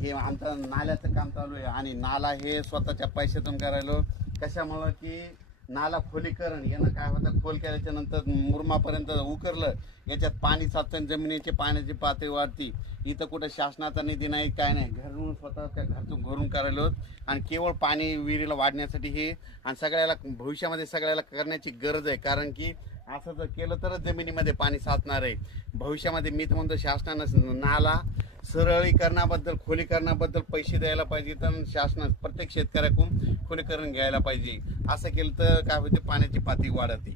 हे आमचं नाल्याचं काम चालू आहे आणि नाला हे स्वतःच्या पैशातून करायलो. कशामुळं की नाला खोलीकरण यानं काय होतं खोल केल्याच्यानंतर मुरमापर्यंत उकरलं याच्यात पाणी साचतं जमिनीची पाण्याची पातळी वाढती. इथं कुठं शासनाचा निधी नाही काय नाही. घरून स्वतः त्या घरतून घरून करायलो. आणि केवळ पाणी विहिरीला वाढण्यासाठी हे आणि सगळ्याला भविष्यामध्ये सगळ्याला करण्याची गरज आहे. कारण की असं जर केलं तरच जमिनीमध्ये पाणी साचणार आहे. भविष्यामध्ये मी तर म्हणतो शासनानं नाला सरळीकरणाबद्दल खोलीकरणाबद्दल पैसे द्यायला पाहिजे तर शासन प्रत्येक शेतकऱ्याकडून खोलीकरण घ्यायला पाहिजे. असं केलं तर काय होते? पाण्याची पातळी वाढते.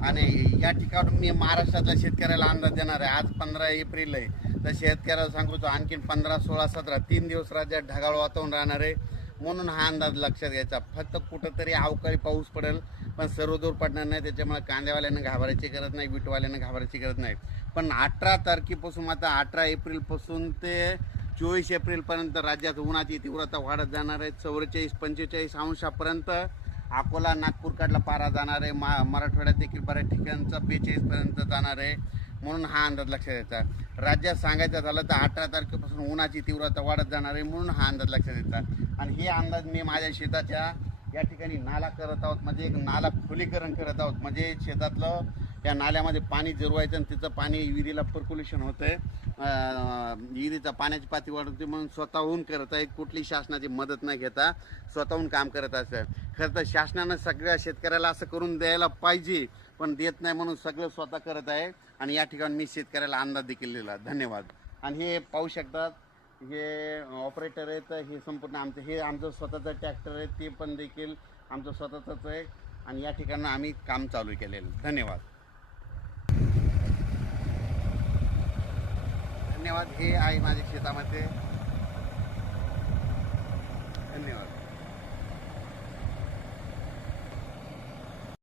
आणि या ठिकाणून मी महाराष्ट्रातल्या शेतकऱ्याला अंदाज देणार आहे. आज पंधरा एप्रिल आहे. तर शेतकऱ्याला सांगतो आणखीन पंधरा सोळा सतरा तीन दिवस राज्यात ढगाळ वातावरण राहणार आहे. म्हणून हा अंदाज लक्षात घ्यायचा. फक्त कुठंतरी अवकाळी पाऊस पडेल पण सर्वदूर पडणार नाही त्याच्यामुळे कांद्यावाल्यानं घाबरायची गरज नाही विटवाल्यानं घाबरायची गरज नाही. पण अठरा तारखेपासून आता अठरा एप्रिलपासून ते चोवीस एप्रिलपर्यंत राज्यात उन्हाची तीव्रता वाढत जाणार आहे. चौवेचाळीस पंचेचाळीस अंशापर्यंत अकोला नागपूरकडला पारा जाणार आहे. मा मराठवाड्यात देखील बऱ्याच ठिकाणचा बेचाळीसपर्यंत जाणार आहे. म्हणून हा अंदाज लक्षात द्यायचा राज्यात सांगायचं झालं तर अठरा तारखेपासून उन्हाची तीव्रता वाढत जाणार आहे म्हणून हा अंदाज लक्षात द्यायचा आणि हे अंदाज मी माझ्या शेताच्या या ठिकाणी नाला करत आहोत. म्हणजे एक नाला खोलीकरण करत आहोत. म्हणजे शेतातलं त्या नाल्यामध्ये पाणी जिरवायचं आणि तिचं पाणी विहिरीला पर्क्युलेशन होतं आहे विहिरीचा पाण्याची पाती वाढवते म्हणून स्वतःहून करत आहे. कुठली शासनाची मदत न घेता स्वतःहून काम करत असतं खरं तर शासनानं सगळ्या शेतकऱ्याला असं करून द्यायला पाहिजे पण देत नाही म्हणून सगळं स्वतः करत आहे. आणि या ठिकाणी मी शेतकऱ्याला अंदाज देखील दिला. धन्यवाद. आणि हे पाहू शकतात हे ऑपरेटर आहेत हे संपूर्ण आमचं हे आमचं स्वतःचं ट्रॅक्टर आहे ते पण देखील आमचं स्वतःचंच आहे. आणि या ठिकाणी आम्ही काम चालू केलेलं धन्यवाद. धन्यवाद. हे आहे माझ्या शेतामध्ये.